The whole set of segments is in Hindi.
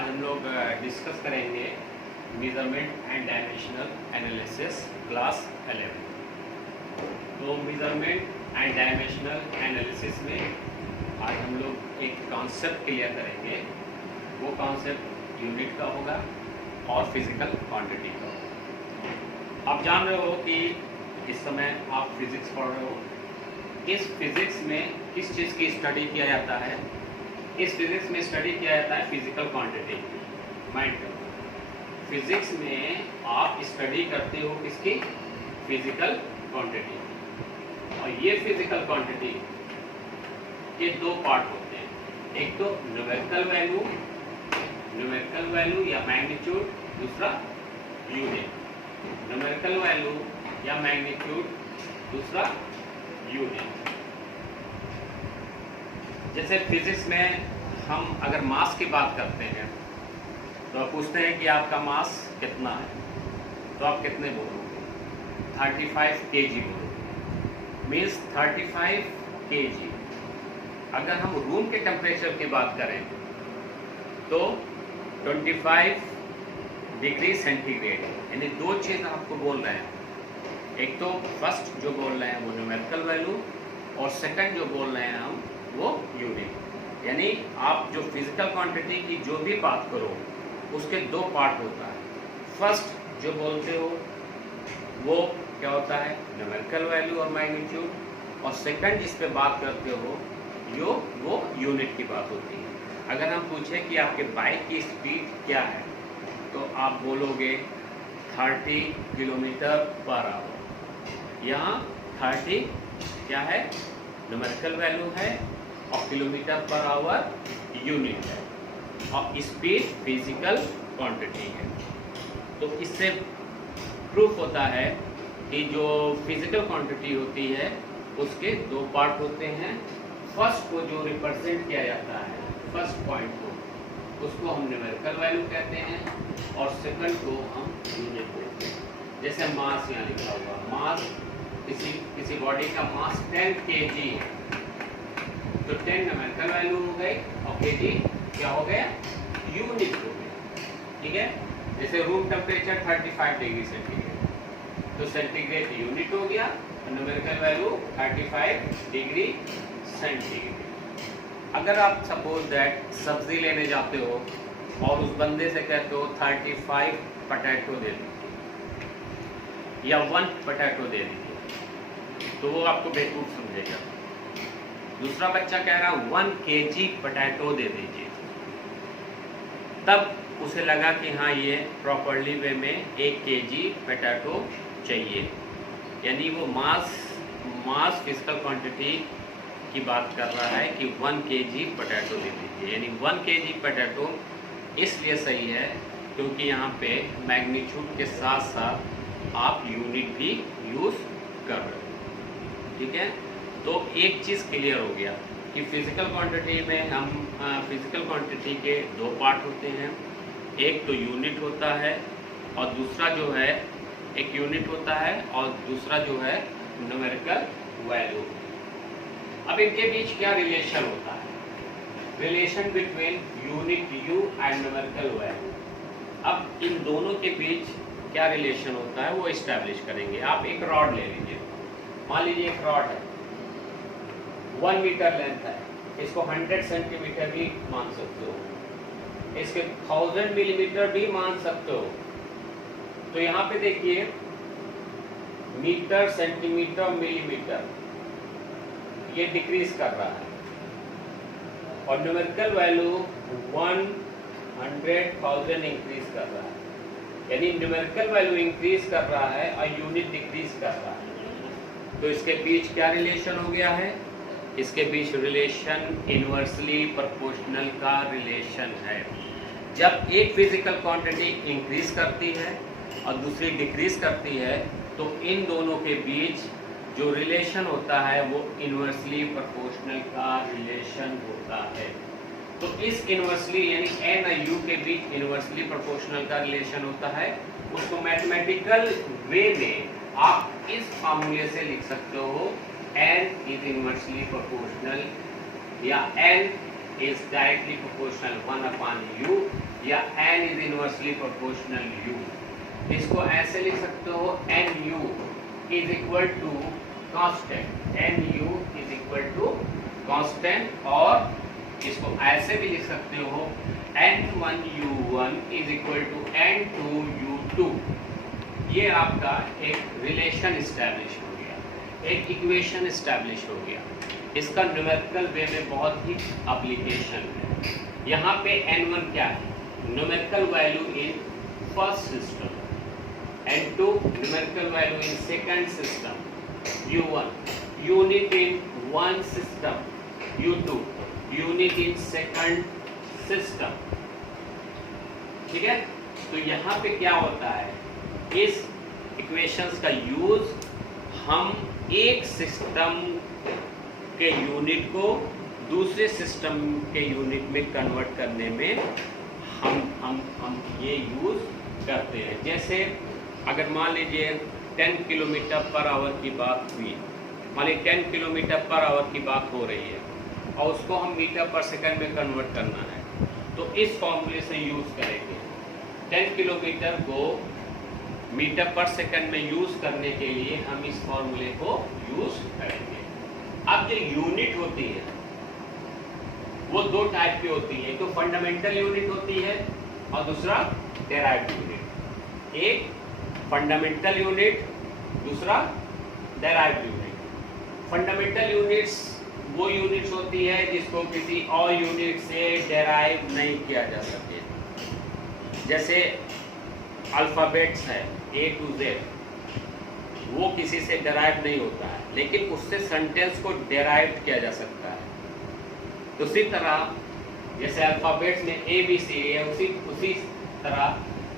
आज हम लोग डिस्कस करेंगे measurement and dimensional analysis class 11। तो मेजरमेंट एंड डायमेंशनल एनालिसिस में आज हम लोग एक कॉन्सेप्ट क्लियर करेंगे। वो कॉन्सेप्ट यूनिट का होगा और फिजिकल क्वांटिटी का होगा। आप जान रहे हो कि इस समय आप फिजिक्स पढ़ रहे हो। इस फिजिक्स में किस चीज़ की स्टडी किया जाता है? इस फिजिक्स में स्टडी किया जाता है फिजिकल क्वांटिटी। माइंड करो, फिजिक्स में आप स्टडी करते हो किसकी? Physical quantity. और ये फिजिकल क्वांटिटी के दो पार्ट होते हैं, एक तो न्यूमेरिकल वैल्यू या मैग्नीट्यूड, दूसरा यूनिट। न्यूमेरिकल वैल्यू या मैग्नीट्यूड, दूसरा यूनिट। जैसे फिजिक्स में हम अगर मास की बात करते हैं तो आप पूछते हैं कि आपका मास कितना है, तो आप कितने बोलोगे? 35 kg बोलोगे। Means 35 kg। अगर हम रूम के टेम्परेचर की बात करें तो 25 डिग्री सेंटीग्रेड, यानी दो चीज़ आपको बोल रहे हैं। एक तो फर्स्ट जो बोल रहे हैं वो न्यूमेरिकल वैल्यू, और सेकंड जो बोल रहे हैं हम वो यूनिट। यानी आप जो फिजिकल क्वांटिटी की जो भी बात करो उसके दो पार्ट होता है। फर्स्ट जो बोलते हो वो क्या होता है? न्यूमेरिकल वैल्यू और मैग्नीट्यूड, और सेकंड जिस पे बात करते हो वो यूनिट की बात होती है। अगर हम पूछें कि आपके बाइक की स्पीड क्या है तो आप बोलोगे 30 किलोमीटर पर आवर। यहाँ 30 क्या है? न्यूमेरिकल वैल्यू है, और किलोमीटर पर आवर यूनिट है, और स्पीड फिजिकल क्वांटिटी है। तो इससे प्रूफ होता है कि जो फिजिकल क्वांटिटी होती है उसके दो पार्ट होते हैं। फर्स्ट को जो रिप्रेजेंट किया जाता है, फर्स्ट पॉइंट को, उसको हम न्यूमेरिकल वैल्यू कहते हैं, और सेकंड को हम यूनिट कहते हैं। जैसे मास यहाँ लिखा हुआ, मास किसी बॉडी का मास 10 kg है, तो 10 न्यूमेरिकल वैल्यू हो गई और kg क्या हो गया? यूनिट हो गया। ठीक है। जैसे रूम टेम्परेचर 35 डिग्री सेंटीग्रेड, तो सेंटीग्रेड यूनिट हो गया, और न्यूमेरिकल वैल्यू 35 डिग्री सेंटीग्रेड। अगर आप सपोज दैट सब्जी लेने जाते हो और उस बंदे से कहते हो 35 पोटैटो दे दीजिए या 1 पोटैटो दे दीजिए, तो वो आपको बेवकूफ समझेगा। दूसरा बच्चा कह रहा 1 kg पोटैटो दे दीजिए, तब उसे लगा कि हाँ ये प्रॉपरली वे में 1 kg पोटैटो चाहिए। यानी वो मास फिजिकल क्वांटिटी की बात कर रहा है कि 1 kg पोटैटो दे दीजिए। यानी 1 kg पोटैटो इसलिए सही है क्योंकि यहाँ पे मैग्नीट्यूड के साथ साथ आप यूनिट भी यूज़ कर रहे हो। ठीक है। तो एक चीज़ क्लियर हो गया कि फिजिकल क्वांटिटी में हम फिजिकल क्वांटिटी के दो पार्ट होते हैं। एक तो यूनिट होता है, और दूसरा जो है एक यूनिट होता है और दूसरा जो है न्यूमेरिकल वैल्यू। अब इनके बीच क्या रिलेशन होता है? Relation between unit you and numerical value. अब इन दोनों के बीच क्या रिलेशन होता है वो इस्टेब्लिश करेंगे। आप एक रॉड ले लीजिए, मान लीजिए एक रॉड है, 1 मीटर लेंथ है, इसको 100 सेंटीमीटर भी मान सकते हो, इसके 1000 मिलीमीटर भी मान सकते हो। तो यहाँ पे देखिए मीटर, सेंटीमीटर, मिलीमीटर ये डिक्रीज कर रहा है, और न्यूमेरिकल वैल्यू 100,000 इंक्रीज कर रहा है। यानी न्यूमेरिकल वैल्यू इंक्रीज कर रहा है और यूनिट डिक्रीज कर रहा है। तो इसके बीच क्या रिलेशन हो गया है? इसके बीच रिलेशन इनवर्सली प्रोपोर्शनल का रिलेशन है। जब एक फिजिकल क्वांटिटी इंक्रीज करती है और दूसरी डिक्रीज करती है तो इन दोनों के बीच जो रिलेशन होता है वो इनवर्सली प्रोपोर्शनल का रिलेशन होता है। तो इस इनवर्सली यानी एन और यू के बीच इनवर्सली प्रोपोर्शनल का रिलेशन होता है। उसको मैथमेटिकल वे में आप इस फार्मूले से लिख सकते हो, एन इज इनवर्सली प्रोपोर्शनल या n is directly proportional 1/u या n is inversely proportional u। इसको ऐसे लिख सकते हो nu is equal to constant, nu is equal to constant, और इसको ऐसे भी लिख सकते हो n1u1 is equal to n2u2। ये आपका एक रिलेशन इस्टेब्लिश हो गया, एक इक्वेशन इस्टेब्लिश हो गया। इसका न्यूमेरिकल वे में बहुत ही एप्लीकेशन है। यहाँ पे n1 क्या है? Numerical value in first system, n2 numerical value in second system, u1 unit in one system, u2 unit in second system. ठीक है, तो यहाँ पे क्या होता है, इस इक्वेशंस का यूज हम एक सिस्टम के यूनिट को दूसरे सिस्टम के यूनिट में कन्वर्ट करने में हम ये यूज करते हैं। जैसे अगर मान लीजिए 10 किलोमीटर पर आवर की बात हुई, मान लीजिए 10 किलोमीटर पर आवर की बात हो रही है और उसको हम मीटर पर सेकंड में कन्वर्ट करना है, तो इस फॉर्मूले से यूज करेंगे। 10 किलोमीटर को मीटर पर सेकंड में यूज करने के लिए हम इस फॉर्मूले को यूज करेंगे। अब जो यूनिट होती है वो दो टाइप की होती है, एक तो फंडामेंटल यूनिट होती है और दूसरा डेराइव्ड यूनिट। एक फंडामेंटल यूनिट, दूसरा डेराइव्ड यूनिट। फंडामेंटल यूनिट्स वो यूनिट्स होती है जिसको किसी और यूनिट से डेराइव नहीं किया जा सके। जैसे अल्फ़ाबेट्स है A to Z, वो किसी से डेराइव नहीं होता है, लेकिन उससे सेंटेंस को डेराइव किया जा सकता है। उसी तरह जैसे अल्फ़ाबेट्स में ABC है, उसी तरह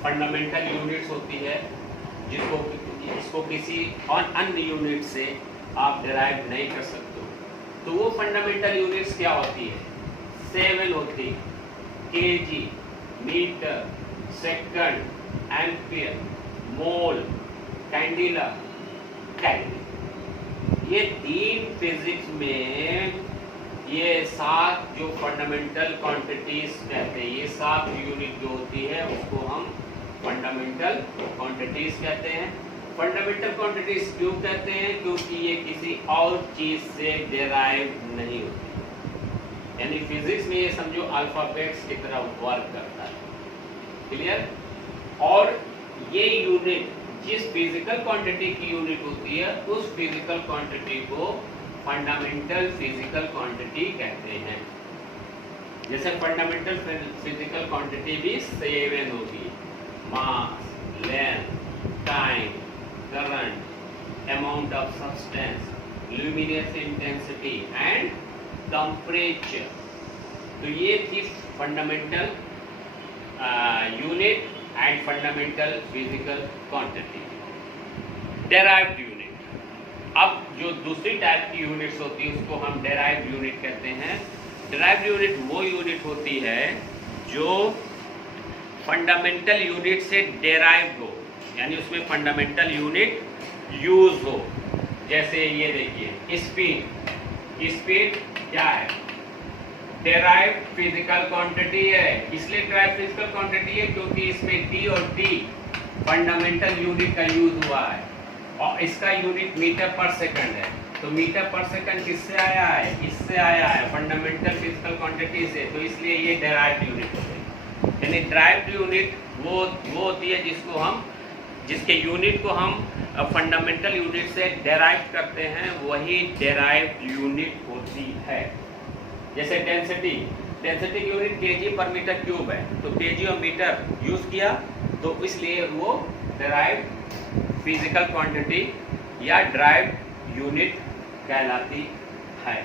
फंडामेंटल यूनिट्स होती है जिसको किसी और अन्य यूनिट से आप डेराइव नहीं कर सकते हो। तो वो फंडामेंटल यूनिट्स क्या होती है? 7 होती है, kg, मीटर, सेकंड, एम्पियर, मोल, कैंडिला, कैलोरी। ये 3 फिजिक्स में ये 7 जो फंडामेंटल क्वांटिटीज कहते हैं, ये 7 यूनिट जो होती है उसको हम फंडामेंटल क्वांटिटीज कहते हैं। फंडामेंटल क्वांटिटीज क्यों कहते हैं? क्योंकि ये किसी और चीज से डेराइव नहीं होती। यानी फिजिक्स में ये समझो अल्फाबेट्स की तरह वर्क करता है। क्लियर? और ये यूनिट जिस फिजिकल क्वांटिटी की यूनिट होती है उस फिजिकल क्वांटिटी को फंडामेंटल फिजिकल क्वांटिटी कहते हैं। जैसे फंडामेंटल फिजिकल क्वांटिटी भी 7 होगी, mass, length, time, current, amount of substance, luminous intensity and temperature. तो ये थी fundamental unit and fundamental physical quantity. Derived unit, अब जो दूसरी टाइप की यूनिट्स होती है उसको हम डेराइव्ड यूनिट कहते हैं। डेराइव्ड यूनिट वो यूनिट होती है जो फंडामेंटल यूनिट से डेराइव्ड हो, यानी उसमें फंडामेंटल यूनिट यूज हो। जैसे ये देखिए स्पीड, स्पीड क्या है? डेराइव्ड फिजिकल क्वांटिटी है। इसलिए डेराइव्ड फिजिकल क्वांटिटी है क्योंकि इसमें डी और टी फंडामेंटल यूनिट का यूज हुआ है और इसका यूनिट मीटर पर सेकंड है। तो मीटर पर सेकंड किससे आया है? इससे आया है, फंडामेंटल फिजिकल क्वांटिटी से। तो इसलिए ये डेराइव्ड यूनिट हो गई। यानी डेराइव्ड यूनिट वो होती है जिसके यूनिट को हम फंडामेंटल यूनिट से डेराइव करते हैं, वही डेराइव्ड यूनिट होती है। जैसे डेंसिटी की यूनिट केजी पर मीटर क्यूब है, तो केजी और मीटर यूज किया तो इसलिए वो डेराइव्ड फिजिकल क्वांटिटी या डेराइव्ड यूनिट कहलाती है।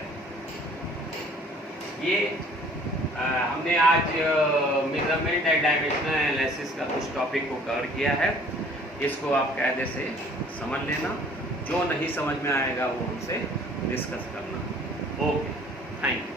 ये हमने आज मेजरमेंट एंड डायमेंशनल एनालिसिस का कुछ टॉपिक को कवर किया है। इसको आप कायदे से समझ लेना, जो नहीं समझ में आएगा वो हमसे डिस्कस करना। Okay, thank you.